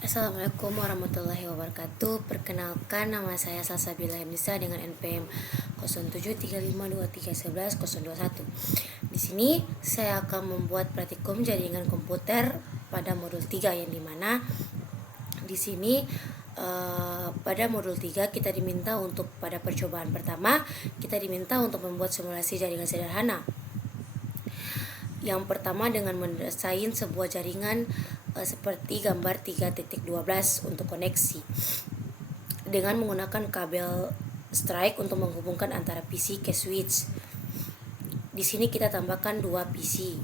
Assalamualaikum warahmatullahi wabarakatuh. Perkenalkan, nama saya Salsabila Hemnisa dengan NPM 0735231101. Di sini saya akan membuat praktikum jaringan komputer pada modul 3, yang dimana di sini pada modul 3 kita diminta untuk pada percobaan pertama kita diminta untuk membuat simulasi jaringan sederhana. Yang pertama dengan mendesain sebuah jaringan seperti gambar 3.12 untuk koneksi dengan menggunakan kabel strike untuk menghubungkan antara PC ke switch. Di sini kita tambahkan 2 PC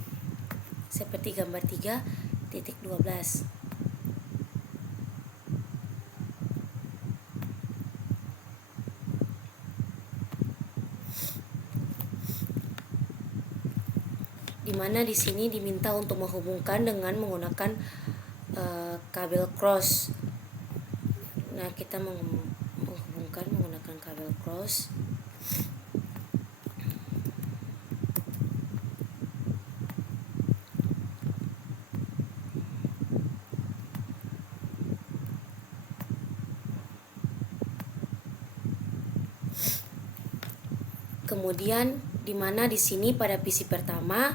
seperti gambar 3.12. Di mana di sini diminta untuk menghubungkan dengan menggunakan kabel cross. Nah, kita menghubungkan menggunakan kabel cross. Kemudian di mana di sini pada PC pertama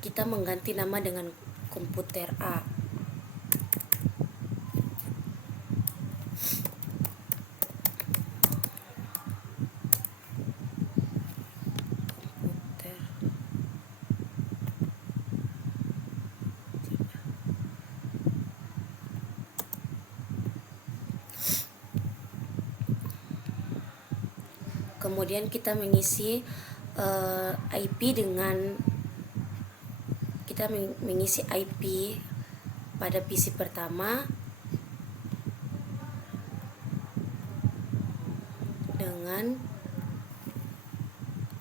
kita mengganti nama dengan komputer A. Kemudian kita mengisi IP pada PC pertama dengan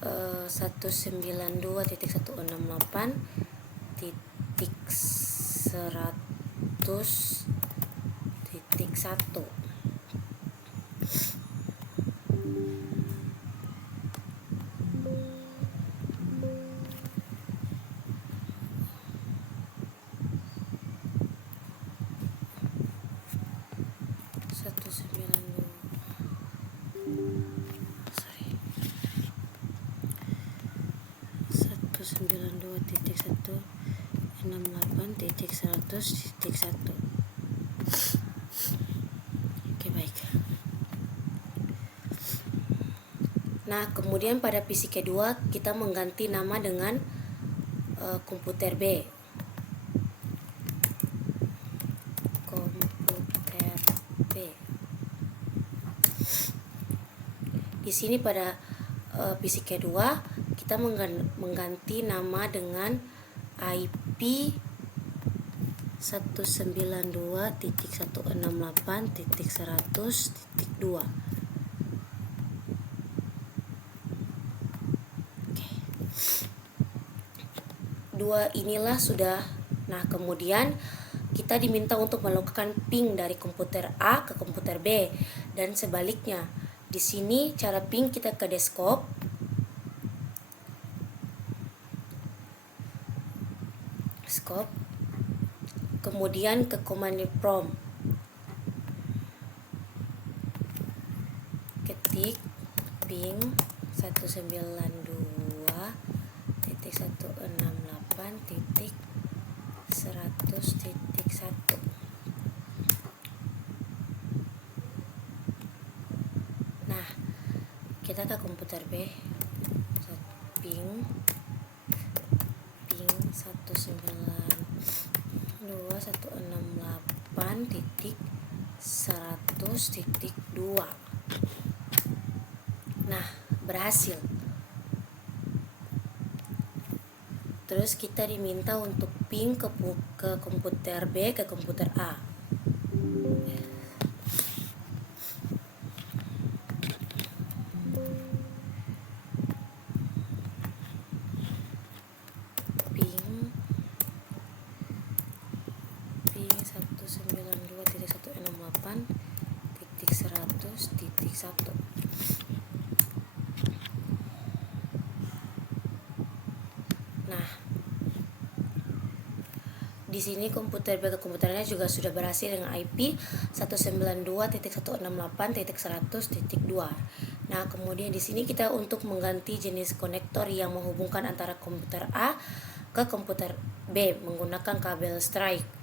192.168.100.1. Oke, baik. Nah, kemudian pada PC kedua kita mengganti nama dengan komputer B. Komputer B. Di sini pada PC kedua kita mengganti nama dengan IP 192.168.100.2. Dua inilah sudah. Nah, kemudian kita diminta untuk melakukan ping dari komputer A ke komputer B dan sebaliknya. Di sini cara ping kita ke desktop. Kemudian ke command prompt. Ketik ping 192.168.100.1. Nah, kita ke komputer B. Ping 192.168.100.2. Nah, berhasil. Terus kita diminta untuk ping ke komputer B ke komputer A. Ping 192.168.100.2. 100.1. Nah, di sini backup komputernya juga sudah berhasil dengan IP 192.168.100.2. Nah, kemudian di sini kita untuk mengganti jenis konektor yang menghubungkan antara komputer A ke komputer B menggunakan kabel strike.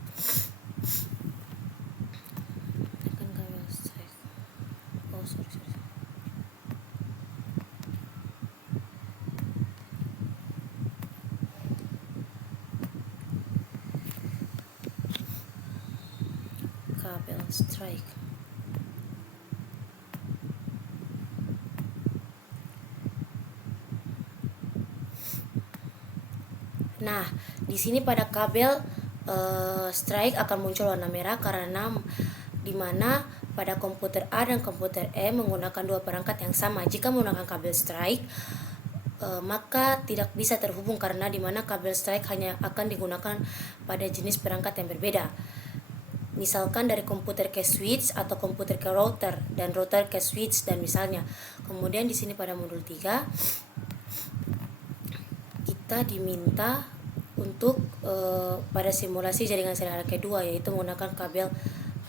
Kabel strike. Nah, di sini pada kabel strike akan muncul warna merah karena dimana pada komputer A dan komputer E menggunakan dua perangkat yang sama. Jika menggunakan kabel strike, maka tidak bisa terhubung karena dimana kabel strike hanya akan digunakan pada jenis perangkat yang berbeda. Misalkan dari komputer ke switch atau komputer ke router dan router ke switch dan misalnya. Kemudian di sini pada modul 3 kita diminta untuk pada simulasi jaringan seluler kedua, yaitu menggunakan kabel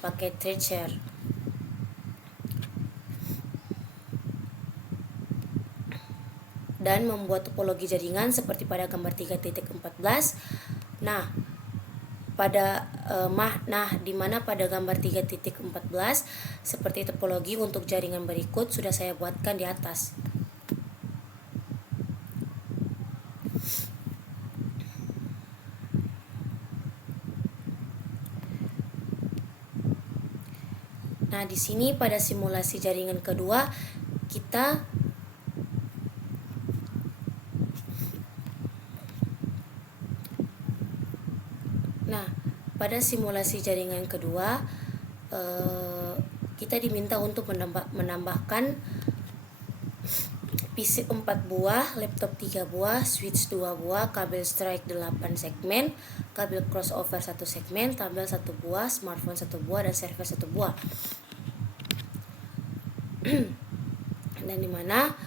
pakai tracer. Dan membuat topologi jaringan seperti pada gambar 3.14. Nah, di mana pada gambar 3.14 seperti topologi untuk jaringan berikut sudah saya buatkan di atas. Nah, di sini pada simulasi jaringan kedua kita pada simulasi jaringan kedua kita diminta untuk menambahkan PC 4 buah, laptop 3 buah, switch 2 buah, kabel strike 8 segmen, kabel crossover 1 segmen, tabel 1 buah, smartphone 1 buah, dan server 1 buah. Dan dimana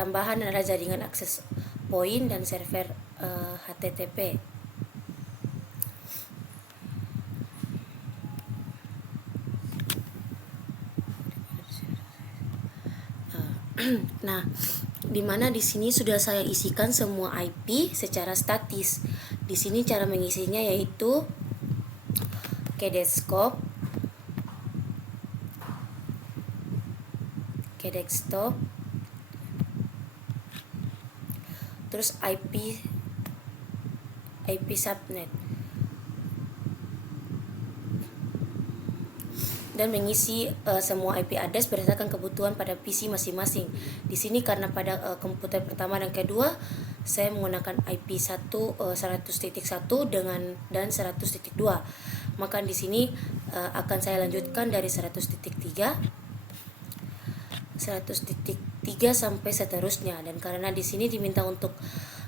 tambahan adalah jaringan akses point dan server HTTP. Nah, dimana di sini sudah saya isikan semua IP secara statis. Di sini cara mengisinya yaitu ke desktop, terus IP subnet, dan mengisi semua IP address berdasarkan kebutuhan pada PC masing-masing. Di sini karena pada komputer pertama dan kedua saya menggunakan IP 100.1 dan 100.2. Maka di sini akan saya lanjutkan dari 100.3 sampai seterusnya. Dan karena di sini diminta untuk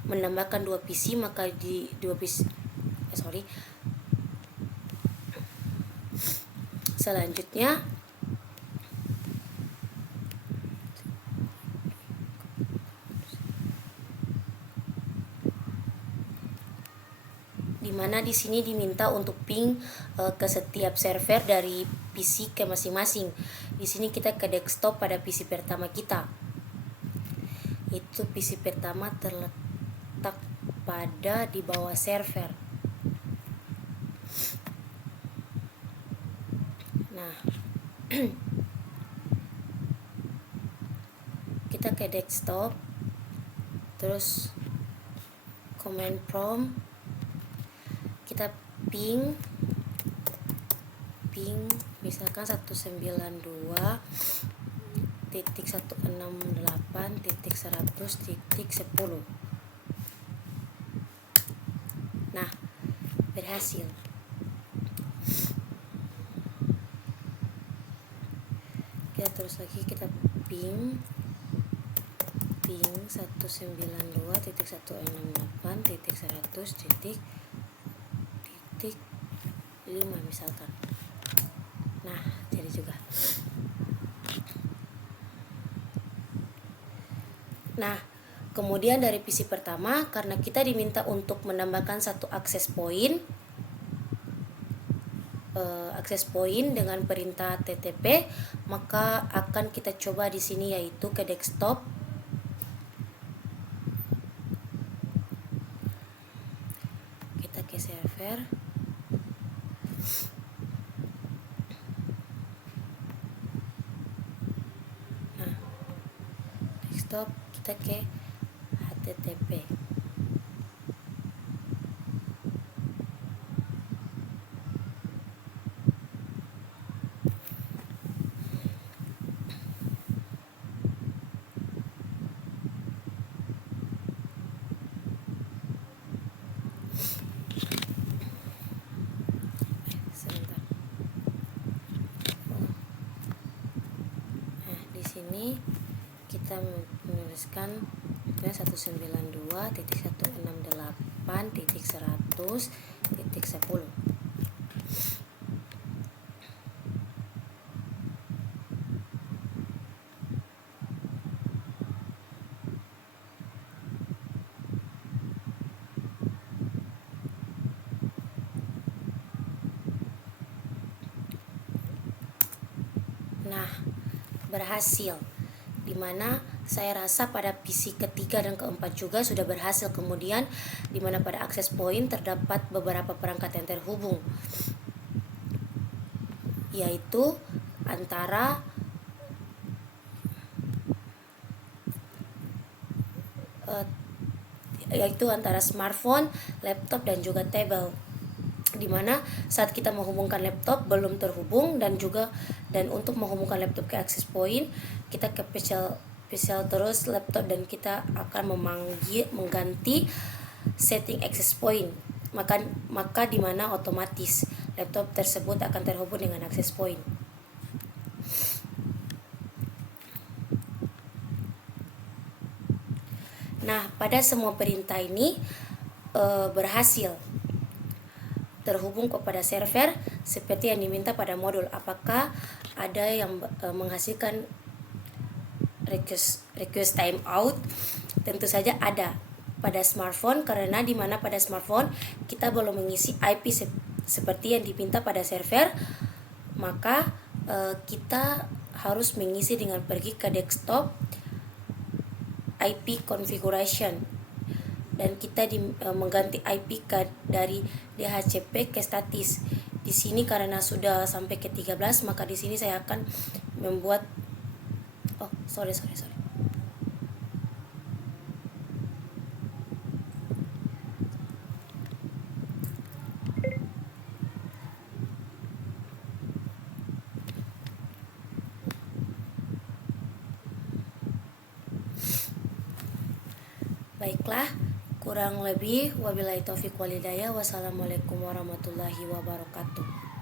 menambahkan 2 PC, maka di 2 PC selanjutnya dimana di sini diminta untuk ping ke setiap server dari PC ke masing-masing. Di sini kita ke desktop pada PC pertama kita. Itu PC pertama terletak pada di bawah server. Nah, kita ke desktop, terus command prompt, kita ping misalkan 192.168.100.10. Nah, berhasil. Kita terus lagi, kita ping 192.168.100.5 misalkan. juga. Nah, kemudian dari PC pertama, karena kita diminta untuk menambahkan satu akses point dengan perintah TTP, maka akan kita coba di sini yaitu ke desktop. Kita ke server. Nah, desktop kita ke HTTP. Sebentar. Nah, di sini kita menuliskan 192.168.100.10. Nah, berhasil. Dimana saya rasa pada PC ketiga dan keempat juga sudah berhasil. Kemudian dimana pada akses point terdapat beberapa perangkat yang terhubung, yaitu antara smartphone, laptop, dan juga tablet. Dimana saat kita menghubungkan laptop belum terhubung, dan untuk menghubungkan laptop ke access point kita ke PC terus laptop, dan kita akan mengganti setting access point, maka dimana otomatis laptop tersebut akan terhubung dengan access point. Nah, pada semua perintah ini berhasil terhubung kepada server seperti yang diminta pada modul. Apakah ada yang menghasilkan request timeout? Tentu saja ada pada smartphone, karena dimana pada smartphone kita belum mengisi IP seperti yang diminta pada server, maka kita harus mengisi dengan pergi ke desktop IP configuration, dan kita mengganti IP dari DHCP ke statis. Di sini karena sudah sampai ke 13, maka di sini saya akan membuat sorry. Baiklah, kurang lebih wabillahi taufiq walhidayah. Wassalamualaikum warahmatullahi wabarakatuh.